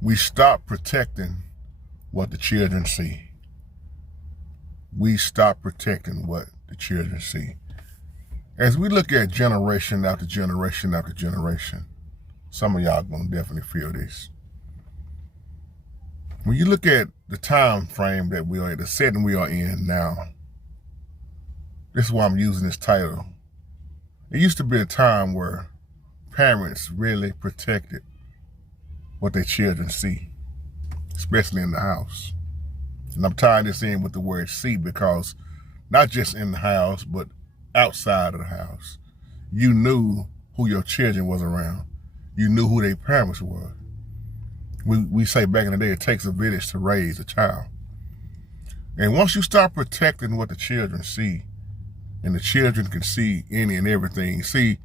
We stop protecting what the children see. We stop protecting what the children see. As we look at generation after generation after generation, some of y'all gonna definitely feel this. When you look at the time frame that we are in, the setting we are in now, this is why I'm using this title. It used to be a time where parents really protected what their children see, especially in the house. And I'm tying this in with the word see because not just in the house, but outside of the house. You knew who your children was around. You knew who their parents were. We say back in the day, it takes a village to raise a child. And once you start protecting what the children see, and the children can see any and everything. See,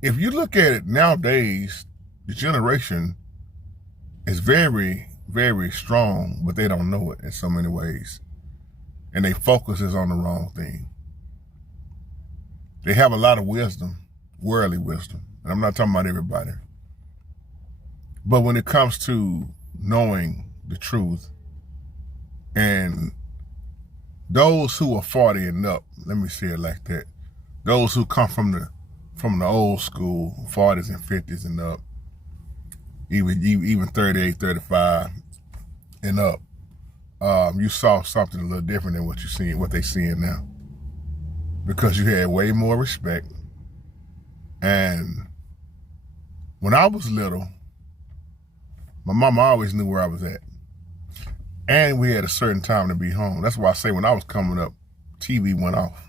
if you look at it nowadays, the generation is very, very strong, but they don't know it in so many ways. And their focus is on the wrong thing. They have a lot of wisdom, worldly wisdom. And I'm not talking about everybody. But when it comes to knowing the truth, and those who are 40 and up, let me say it like that, those who come from the old school, 40s and 50s and up, even 38, 35 and up, you saw something a little different than what they seeing now. Because you had way more respect. And when I was little, my mama always knew where I was at. And we had a certain time to be home. That's why I say when I was coming up, TV went off.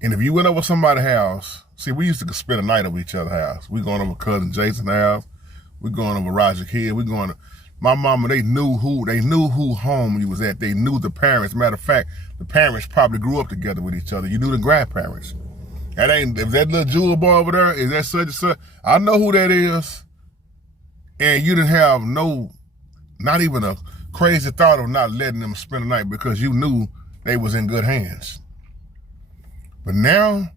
And if you went over somebody's house, see, we used to spend a night over each other's house. We going over cousin Jason's house. We going over Roger Hill. We going to, my mama, they knew who home you was at. They knew the parents. Matter of fact, the parents probably grew up together with each other. You knew the grandparents. If that little jewel boy over there, is that such and such? I know who that is. And you didn't have not even a crazy thought of not letting them spend the night because you knew they was in good hands. But now,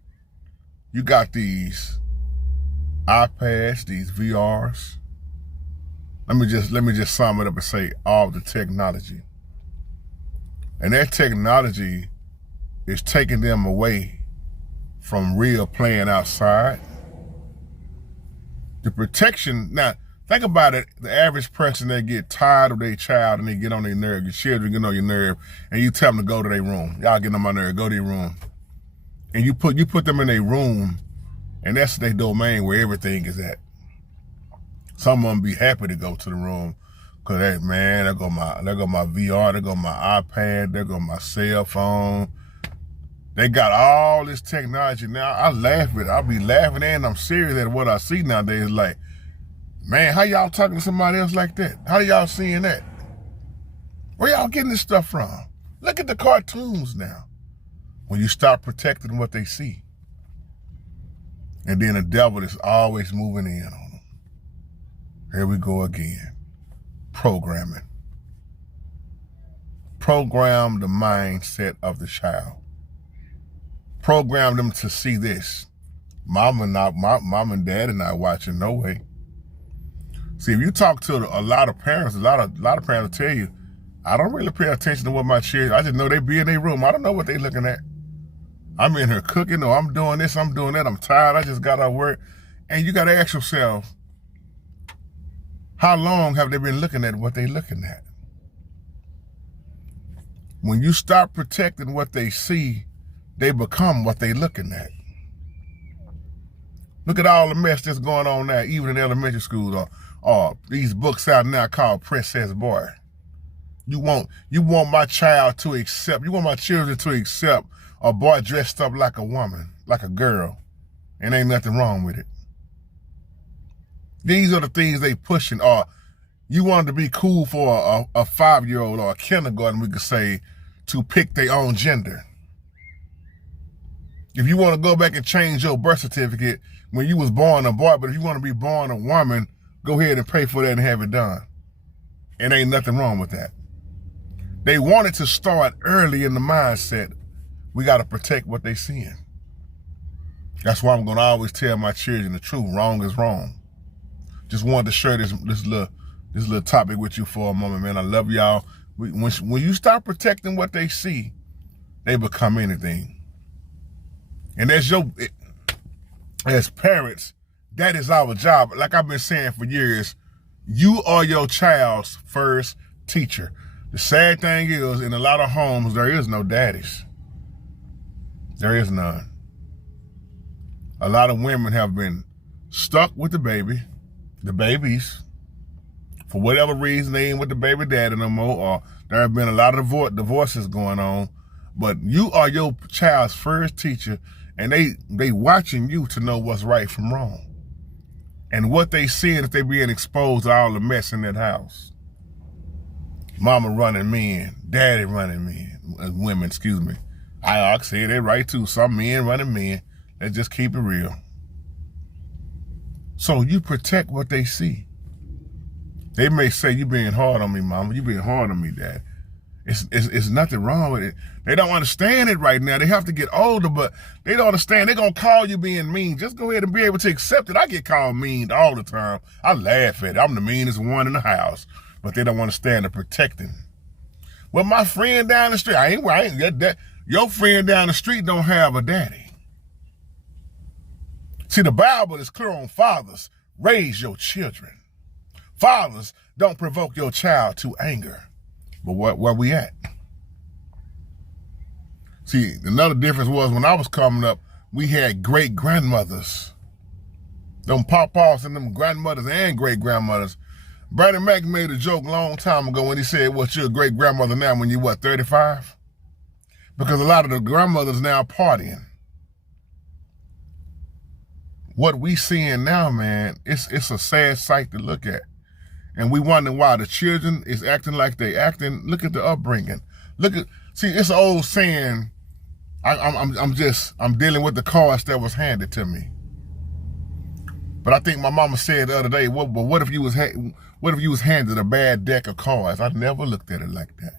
you got these iPads, these VRs. Let me just sum it up and say all the technology. And that technology is taking them away from real playing outside. The protection, now, think about it, the average person, they get tired of their child and they get on their nerve. Your children get on your nerve and you tell them to go to their room. Y'all get on my nerve, go to your room. And you put them in their room and that's their domain where everything is at. Some of them be happy to go to the room because, hey, man, there go my VR, there go my iPad, there go my cell phone. They got all this technology now. I'll be laughing and I'm serious at what I see nowadays. Like, man, how y'all talking to somebody else like that? How y'all seeing that? Where y'all getting this stuff from? Look at the cartoons now. When you start protecting what they see. And then the devil is always moving in on them. Here we go again. Programming. Program the mindset of the child. Program them to see this. Mom and dad are not watching, no way. See, if you talk to a lot of parents, a lot of parents will tell you, I don't really pay attention to what my children, I just know they be in their room. I don't know what they looking at. I'm in here cooking, or I'm doing this, I'm doing that, I'm tired, I just got out of work. And you got to ask yourself, how long have they been looking at what they looking at? When you start protecting what they see, they become what they looking at. Look at all the mess that's going on now, even in elementary schools, or these books out now called Princess Boy. You want my child to accept, you want my children to accept a boy dressed up like a woman, like a girl, and ain't nothing wrong with it. These are the things they pushing. Or you want to be cool for a 5-year-old or a kindergarten, we could say, to pick their own gender. If you want to go back and change your birth certificate when you was born a boy, but if you want to be born a woman, go ahead and pay for that and have it done. And ain't nothing wrong with that. They wanted to start early in the mindset. We got to protect what they seeing. That's why I'm going to always tell my children the truth. Wrong is wrong. Just wanted to share this little topic with you for a moment, man. I love y'all. When you start protecting what they see, they become anything. And as parents, that is our job. Like I've been saying for years, you are your child's first teacher. The sad thing is, in a lot of homes, there is no daddies. There is none. A lot of women have been stuck with the babies. For whatever reason, they ain't with the baby daddy no more, or there have been a lot of divorces going on. But you are your child's first teacher, and they watching you to know what's right from wrong. And what they seeing if they being exposed to all the mess in that house. Mama running men, daddy running men, women, excuse me. I say they right too. Some men running men. Let's just keep it real. So you protect what they see. They may say, you being hard on me, mama. You being hard on me, dad. It's nothing wrong with it. They don't understand it right now. They have to get older, but they don't understand. They're going to call you being mean. Just go ahead and be able to accept it. I get called mean all the time. I laugh at it. I'm the meanest one in the house, but they don't understand the protecting. Well, my friend down the street, I ain't that. Your friend down the street don't have a daddy. See, the Bible is clear on fathers. Raise your children. Fathers, don't provoke your child to anger. But where we at? See, another difference was when I was coming up, we had great-grandmothers. Them pop-offs and them grandmothers and great-grandmothers. Bernie Mac made a joke a long time ago when he said, "What, you're a great-grandmother now when you're, 35? Because a lot of the grandmothers now partying. What we seeing now, man, it's a sad sight to look at. And we wonder why the children is acting like they acting. Look at the upbringing. See, it's an old saying. I'm dealing with the cards that was handed to me. But I think my mama said the other day, what if you was handed a bad deck of cards? I never looked at it like that.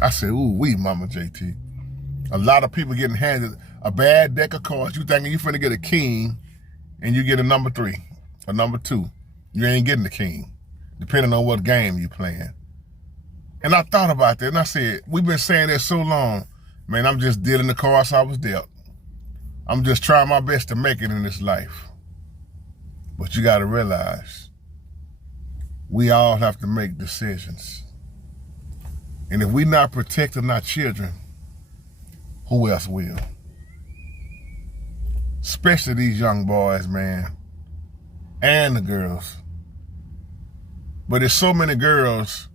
I said, ooh, Mama JT. A lot of people getting handed a bad deck of cards. You thinking you finna get a king, and you get a number 3, a number 2. You ain't getting the king, depending on what game you playing. And I thought about that, and I said, we've been saying that so long. Man, I'm just dealing the cards I was dealt. I'm just trying my best to make it in this life. But you got to realize, we all have to make decisions. And if we're not protecting our children, who else will? Especially these young boys, man, and the girls. But there's so many girls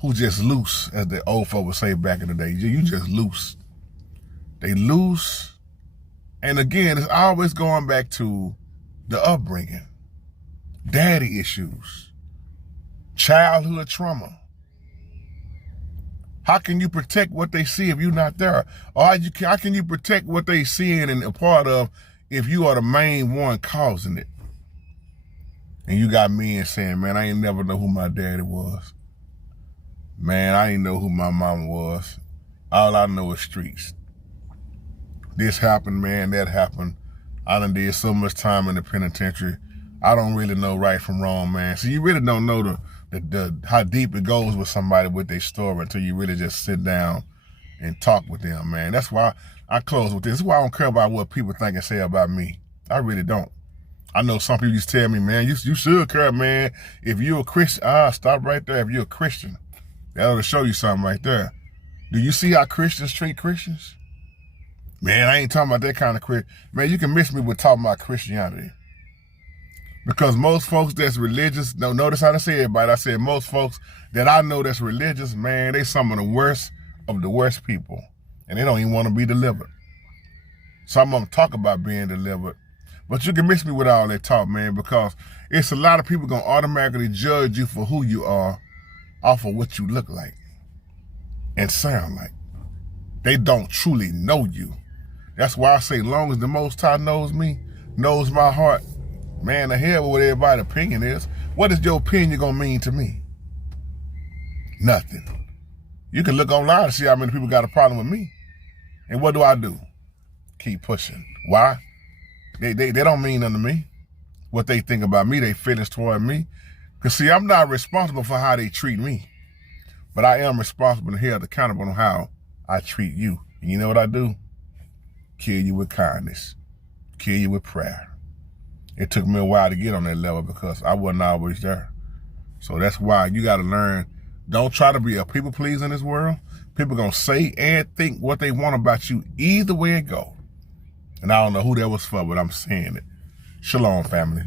who just loose, as the old folks would say back in the day. You just loose. They loose. And again, it's always going back to the upbringing. Daddy issues. Childhood trauma. How can you protect what they see if you're not there? Or how can you protect what they seeing and a part of if you are the main one causing it? And you got men saying, man, I ain't never know who my daddy was. Man, I ain't know who my mama was. All I know is streets. This happened, man, that happened. I done did so much time in the penitentiary. I don't really know right from wrong, man. So you really don't know how deep it goes with somebody with their story until you really just sit down and talk with them, man. That's why I close with this. This is why I don't care about what people think and say about me. I really don't. I know some people used to tell me, man, you should care, man. If you're a Christian, stop right there. If you're a Christian, that'll show you something right there. Do you see how Christians treat Christians? Man, I ain't talking about that kind of Christian. Man, you can miss me with talking about Christianity. Because most folks that's religious, notice how I say everybody. I said most folks that I know that's religious, man, they some of the worst people. And they don't even want to be delivered. So I'm going to talk about being delivered. But you can miss me with all that talk, man, because it's a lot of people going to automatically judge you for who you are off of what you look like and sound like. They don't truly know you. That's why I say, long as the Most High knows me, knows my heart, man, the hell with what everybody's opinion is. What is your opinion going to mean to me? Nothing. You can look online and see how many people got a problem with me. And what do? Keep pushing. Why? They don't mean nothing to me. what they think about me, their feelings toward me. Because see, I'm not responsible for how they treat me, but I am responsible and held accountable on how I treat you. And you know what I do? Kill you with kindness. Kill you with prayer. It took me a while to get on that level because I wasn't always there. So that's why you got to learn, don't try to be a people pleaser in this world. People going to say and think what they want about you either way it go. And I don't know who that was for, but I'm saying it. Shalom, family.